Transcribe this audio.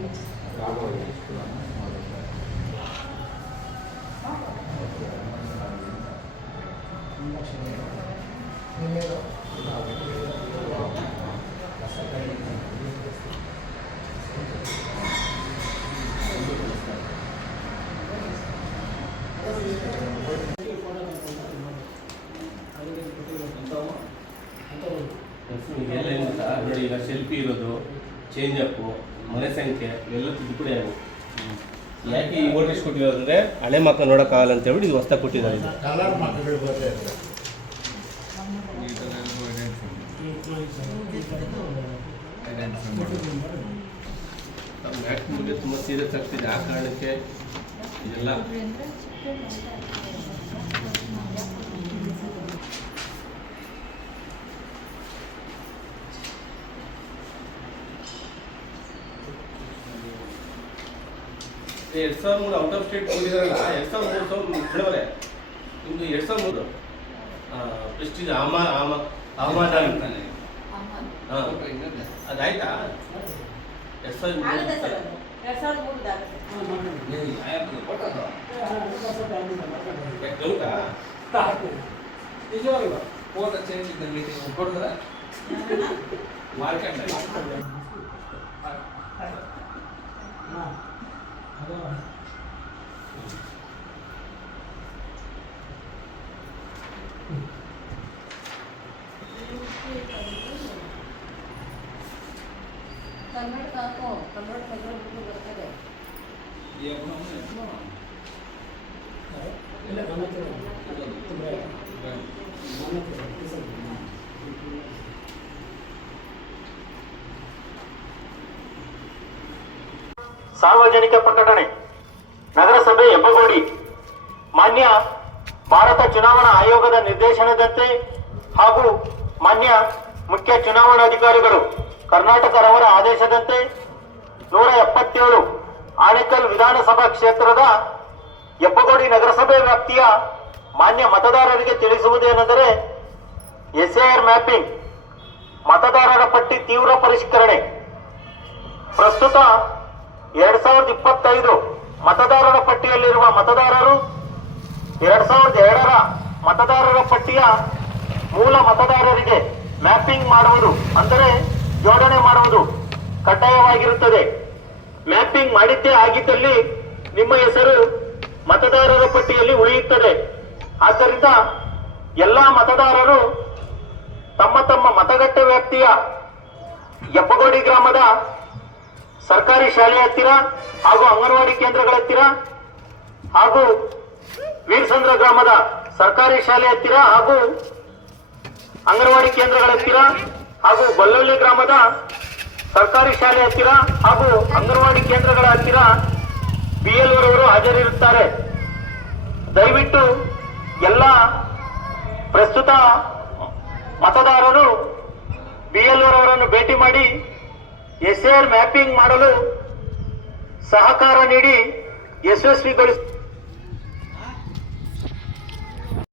ನೋಡಿ, ಈಗ ಸೆಲ್ಫಿ ಇರೋದು, ಚೇಂಜ್ ಅಪ್ಪು, ಮನೆ ಸಂಖ್ಯೆ ಇವೆಲ್ಲ ತಿದ್ದುಪಡಿ ಆಗಿ ಯಾಕೆ ಈ ನೋಟಿಸ್ ಕೊಟ್ಟಿರೋದು ಅಂದರೆ ಹಳೆ ಮಕ್ಕಳು ನೋಡೋಕ್ಕಾಗಲ್ಲ ಅಂತ ಹೇಳ್ಬಿಟ್ಟು ಇದು ಹೊಸ್ದಾಗಿ ಕೊಟ್ಟಿದ್ದಾರೆ. ತುಂಬ ಸೀರಿಯಸ್ ಆಗ್ತಿದೆ, ಆ ಕಾರಣಕ್ಕೆ ಇದೆಲ್ಲ ಎರಡು ಸಾವಿರ ಮೂರು ಔಟ್ ಆಫ್ ಸ್ಟೇಟ್ ಹೋಗಿದಾರಲ್ಲ, 2003 ಬಿಡವರೆ ನಿಮ್ದು 2003 ಪ್ರೆಸ್ಟೀಜ್ ಅಹಮದ್ ಅಂತಾನೆ. ಅದಾಯ್ತಾ? 2003 ಫೋಟೋ ಚೇಂಜ್ ಇದ್ದಂಗೆ ಕೊಡಿದ್ರೆ ಮಾರ್ಕೆಟ್ ಕನ್ನಡ ಬರ್ತದೆ. ಸಾರ್ವಜನಿಕ ಪ್ರಕಟಣೆ. ನಗರಸಭೆ ಹೆಬ್ಬಗೋಡಿ ಮಾನ್ಯ ಭಾರತ ಚುನಾವಣಾ ಆಯೋಗದ ನಿರ್ದೇಶನದಂತೆ ಹಾಗೂ ಮಾನ್ಯ ಮುಖ್ಯ ಚುನಾವಣಾಧಿಕಾರಿಗಳು ಕರ್ನಾಟಕರವರ ಆದೇಶದಂತೆ 177 ಆನೇಕಲ್ ವಿಧಾನಸಭಾ ಕ್ಷೇತ್ರದ ಹೆಬ್ಬಗೋಡಿ ನಗರಸಭೆ ವ್ಯಾಪ್ತಿಯ ಮಾನ್ಯ ಮತದಾರರಿಗೆ ತಿಳಿಸುವುದೇನೆಂದರೆ, ಎಸ್ಎಆರ್ ಮ್ಯಾಪಿಂಗ್ ಮತದಾರರ ಪಟ್ಟಿ ತೀವ್ರ ಪರಿಷ್ಕರಣೆ. ಪ್ರಸ್ತುತ 2025 ಮತದಾರರ ಪಟ್ಟಿಯಲ್ಲಿರುವ ಮತದಾರರು 2002ರ ಮತದಾರರ ಪಟ್ಟಿಯ ಮೂಲ ಮತದಾರರಿಗೆ ಮ್ಯಾಪಿಂಗ್ ಮಾಡುವುದು ಅಂದರೆ ಜೋಡಣೆ ಮಾಡುವುದು ಕಡ್ಡಾಯವಾಗಿರುತ್ತದೆ. ಮ್ಯಾಪಿಂಗ್ ಮಾಡಿದ್ದೇ ಆಗಿದ್ದಲ್ಲಿ ನಿಮ್ಮ ಹೆಸರು ಮತದಾರರ ಪಟ್ಟಿಯಲ್ಲಿ ಉಳಿಯುತ್ತದೆ. ಆದ್ದರಿಂದ ಎಲ್ಲಾ ಮತದಾರರು ತಮ್ಮ ತಮ್ಮ ಮತಗಟ್ಟೆ ವ್ಯಾಪ್ತಿಯ ಹೆಬ್ಬಗೋಡಿ ಗ್ರಾಮದ ಸರ್ಕಾರಿ ಶಾಲೆ ಹತ್ತಿರ ಹಾಗೂ ಅಂಗನವಾಡಿ ಕೇಂದ್ರಗಳ ಹತ್ತಿರ ಹಾಗೂ ವೀರಸಂದ್ರ ಗ್ರಾಮದ ಸರ್ಕಾರಿ ಶಾಲೆ ಹತ್ತಿರ ಹಾಗೂ ಅಂಗನವಾಡಿ ಕೇಂದ್ರಗಳ ಹತ್ತಿರ ಹಾಗೂ ಗೊಲ್ಲಳ್ಳಿ ಗ್ರಾಮದ ಸರ್ಕಾರಿ ಶಾಲೆ ಹತ್ತಿರ ಹಾಗೂ ಅಂಗನವಾಡಿ ಕೇಂದ್ರಗಳ ಹತ್ತಿರ ಬಿಎಲ್ಒರವರು ಹಾಜರಿರುತ್ತಾರೆ. ದಯವಿಟ್ಟು ಎಲ್ಲ ಪ್ರಸ್ತುತ ಮತದಾರರು ಬಿಎಲ್ಒರವರನ್ನು ಭೇಟಿ ಮಾಡಿ ಎಸ್ಎಆರ್ ಮ್ಯಾಪಿಂಗ್ ಮಾಡಲು ಸಹಕಾರ ನೀಡಿ ಯಶಸ್ವಿಗೊಳಿಸಿ